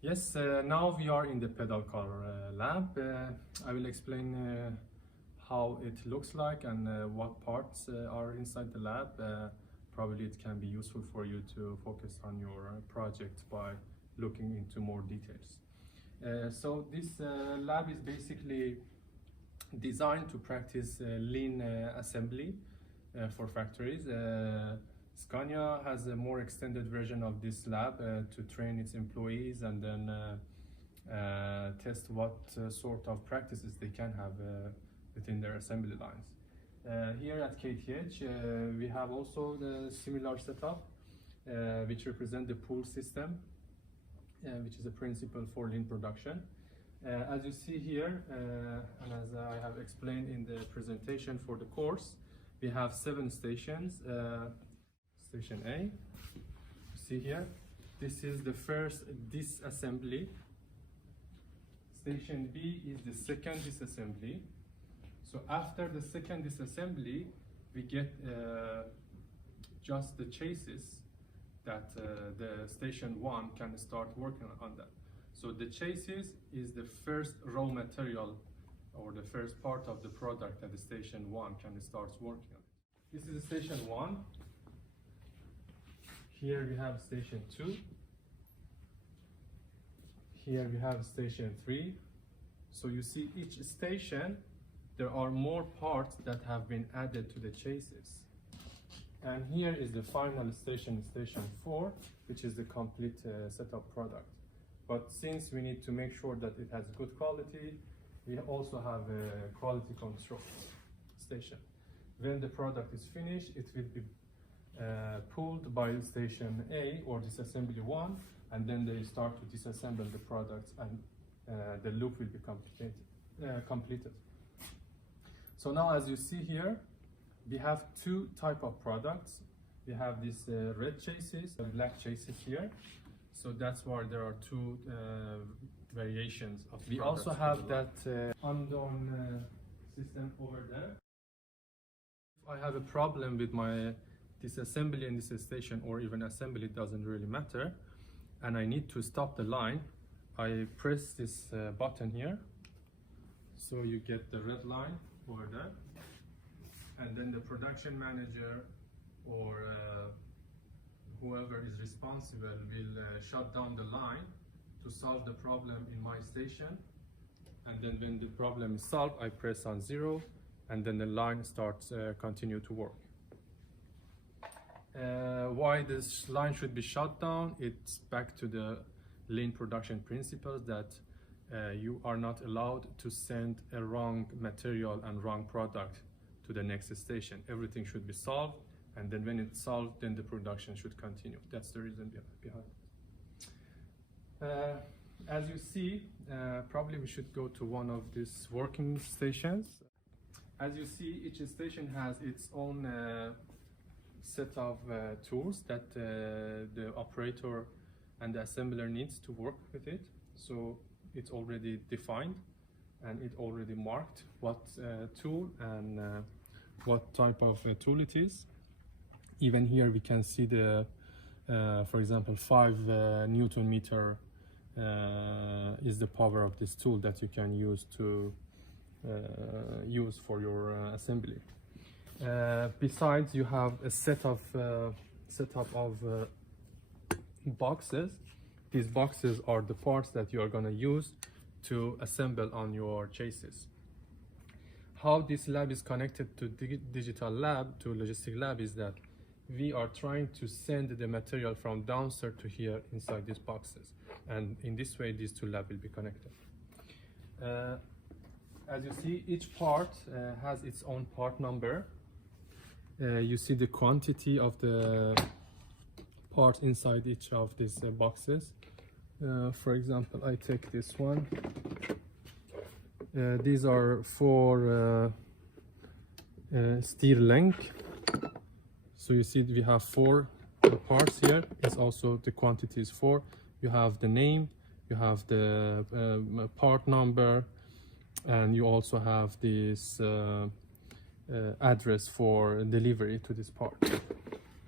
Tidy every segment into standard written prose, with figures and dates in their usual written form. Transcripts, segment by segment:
Yes, now we are in the pedal car lab. I will explain how it looks like and what parts are inside the lab. Probably it can be useful for you to focus on your project by looking into more details. So this lab is basically designed to practice lean assembly for factories. Scania has a more extended version of this lab to train its employees and then test what sort of practices they can have within their assembly lines. Here at KTH we have also the similar setup which represent the pool system, which is a principle for lean production. As you see here, and as I have explained in the presentation for the course, we have 7 stations. Station A, see here, this is the first disassembly. Station B is the second disassembly. So after the second disassembly, we get just the chassis that the station 1 can start working on that. So the chassis is the first raw material or the first part of the product that the station 1 can start working on. This is station 1. Here we have station 2. Here we have station 3. So you see each station, there are more parts that have been added to the chassis. And here is the final station, station 4, which is the complete setup product. But since we need to make sure that it has good quality, we also have a quality control station. When the product is finished, it will be pulled by station A or disassembly 1, and then they start to disassemble the products and the loop will be completed. So now as you see here, we have 2 types of products. We have this red chassis and black chassis here. So that's why there are 2 variations of products. We also have that unknown system over there. If I have a problem with my disassembly in this station or even assembly, it doesn't really matter, and I need to stop the line, I press this button here, so you get the red line over there, and then the production manager or whoever is responsible will shut down the line to solve the problem in my station, and then when the problem is solved, I press on 0 and then the line starts continue to work. Why this line should be shut down? It's back to the lean production principles that you are not allowed to send a wrong material and wrong product to the next station. Everything should be solved, and then when it's solved, then the production should continue. That's the reason behind it. As you see, probably we should go to one of these working stations. As you see, each station has its own set of tools that the operator and the assembler needs to work with it. So it's already defined and it already marked what tool and what type of tool it is. Even here we can see the, for example, 5 Newton meter is the power of this tool that you can use to use for your assembly. Besides, you have a setup of boxes. These boxes are the parts that you are going to use to assemble on your chassis. How this lab is connected to digital lab, to logistic lab, is that we are trying to send the material from downstairs to here inside these boxes, and in this way these 2 labs will be connected. As you see, each part has its own part number. You see the quantity of the parts inside each of these boxes. For example, I take this one. These are for steer length. So you see we have 4 parts here. It's also the quantity is 4. You have the name, you have the part number, and you also have this address for delivery to this part.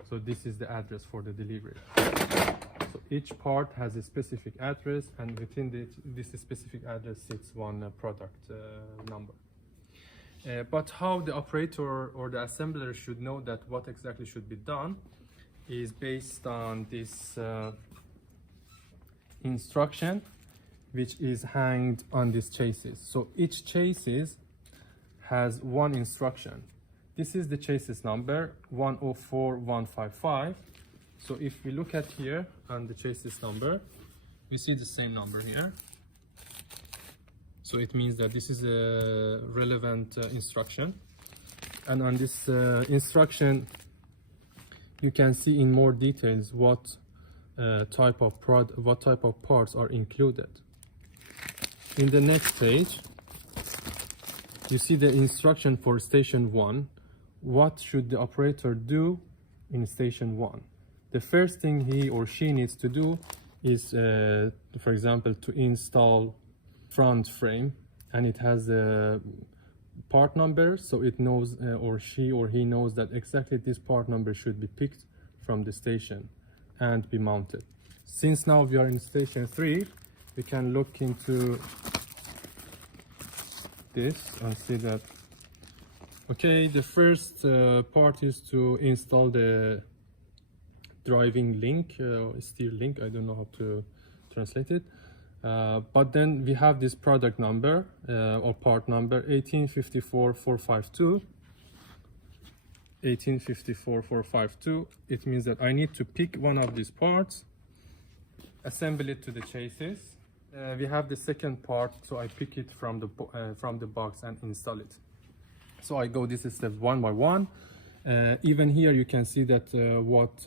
So this is the address for the delivery. So each part has a specific address, and within this specific address sits one product number. But how the operator or the assembler should know that what exactly should be done is based on this instruction, which is hanged on this chassis. So each chassis has one instruction. This is the chassis number 104155. So if we look at here on the chassis number, we see the same number here. So it means that this is a relevant instruction. And on this instruction, you can see in more details what type of parts are included. In the next page, you see the instruction for station 1. What should the operator do in station 1? The first thing he or she needs to do is, for example, to install front frame, and it has a part number, so it knows, or she or he knows that exactly this part number should be picked from the station and be mounted. Since now we are in station 3, we can look into this and see that, okay, the first part is to install the driving link, steer link, I don't know how to translate it. But then we have this product number or part number 1854452. 1854452. It means that I need to pick one of these parts, assemble it to the chassis. We have the second part, so I pick it from the box and install it. So I go this step one by one. Even here you can see that what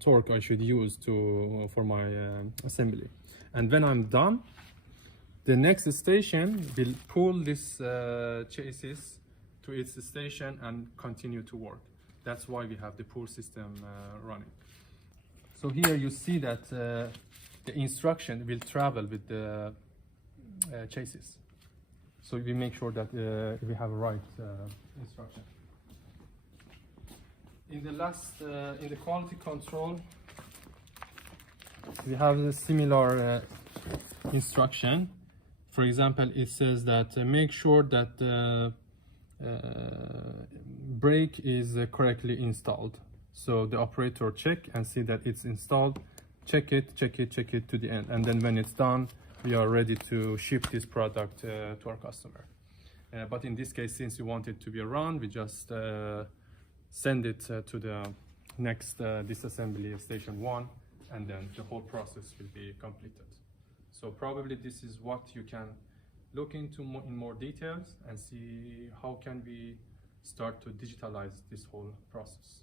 torque I should use for my assembly. And when I'm done, the next station will pull this chassis to its station and continue to work. That's why we have the pull system running. So here you see that the instruction will travel with the chassis. So we make sure that we have a right instruction. In the quality control, we have a similar instruction. For example, it says that make sure that the brake is correctly installed. So the operator check and see that it's installed, check it to the end. And then when it's done, we are ready to ship this product to our customer. But in this case, since we want it to be around, we just send it to the next disassembly station 1, and then the whole process will be completed. So probably this is what you can look into in more details and see how can we start to digitalize this whole process.